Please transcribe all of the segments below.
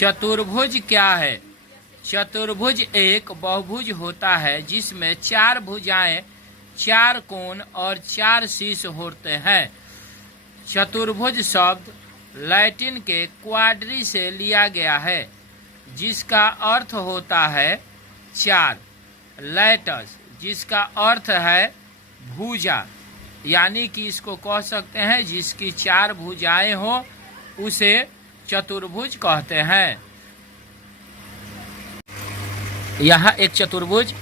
चतुर्भुज क्या है? चतुर्भुज एक बहुभुज होता है जिसमें 4 भुजाएं, 4 कोण और 4 शीर्ष होते हैं। चतुर्भुज शब्द लैटिन के क्वाड्री से लिया गया है जिसका अर्थ होता है 4, लैटस जिसका अर्थ है भुजा, यानी कि इसको कह सकते हैं जिसकी 4 भुजाएं हो उसे चतुर्भुज कहते हैं। यहाँ एक चतुर्भुज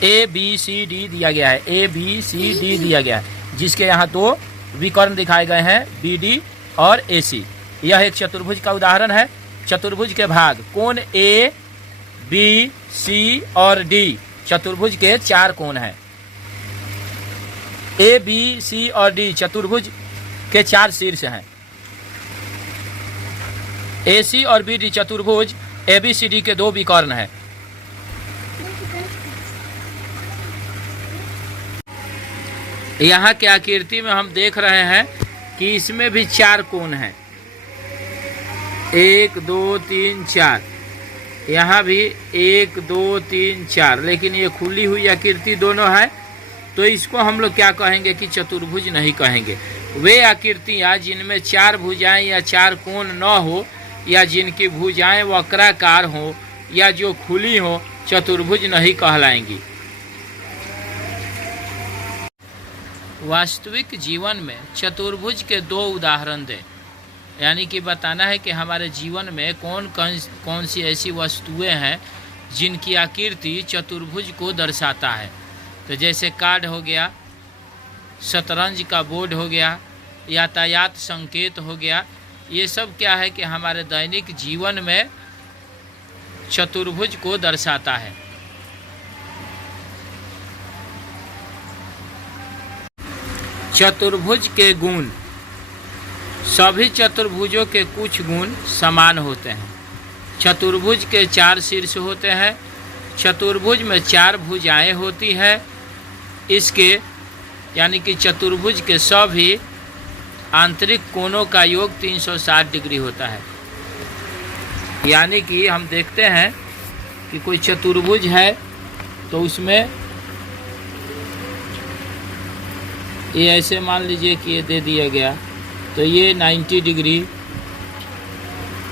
ABCD दिया गया है, ABCD दिया गया है जिसके यहाँ 2 विकर्ण दिखाए गए हैं, BD और AC। यह एक चतुर्भुज का उदाहरण है। चतुर्भुज के भाग कोण A, B, C और D चतुर्भुज के 4 कोण हैं। A, B, C और D चतुर्भुज के 4 शीर्ष हैं। AC और BD चतुर्भुज ABCD के 2 विकर्ण हैं। यहाँ की आकृति में हम देख रहे हैं कि इसमें भी 4 कोण हैं, 1, 2, 3, 4। यहाँ भी 1, 2, 3, 4, लेकिन ये खुली हुई आकृति दोनों है, तो इसको हम लोग क्या कहेंगे कि चतुर्भुज नहीं कहेंगे। वे आकृतियाँ जिनमें 4 भुजाएं या 4 कोण न हो या जिनकी भुजाएं वक्राकार हो या जो खुली हो चतुर्भुज नहीं कहलाएंगी। वास्तविक जीवन में चतुर्भुज के 2 उदाहरण दें, यानी कि बताना है कि हमारे जीवन में कौन सी ऐसी वस्तुएं हैं जिनकी आकृति चतुर्भुज को दर्शाता है। तो जैसे कार्ड हो गया, शतरंज का बोर्ड हो गया, यातायात संकेत हो गया, ये सब क्या है कि हमारे दैनिक जीवन में चतुर्भुज को दर्शाता है। चतुर्भुज के गुण। सभी चतुर्भुजों के कुछ गुण समान होते हैं। चतुर्भुज के 4 शीर्ष होते हैं। चतुर्भुज में 4 भुजाएं होती है। इसके यानी कि चतुर्भुज के सभी आंतरिक कोणों का योग 360 डिग्री होता है। यानी कि हम देखते हैं कि कोई चतुर्भुज है तो उसमें ये ऐसे मान लीजिए कि ये दे दिया गया, तो ये 90 डिग्री,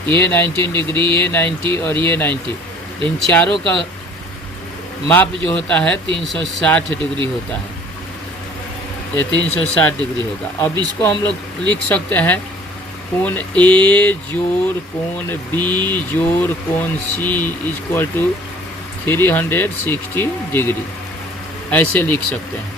ये 90 डिग्री, ये 90 और ये 90, इन चारों का माप जो होता है 360 डिग्री होता है। ये 360 डिग्री होगा। अब इसको हम लोग लिख सकते हैं कोण A जोड़ कोण B जोड़ कोण C इक्वल टू 360 डिग्री, ऐसे लिख सकते हैं।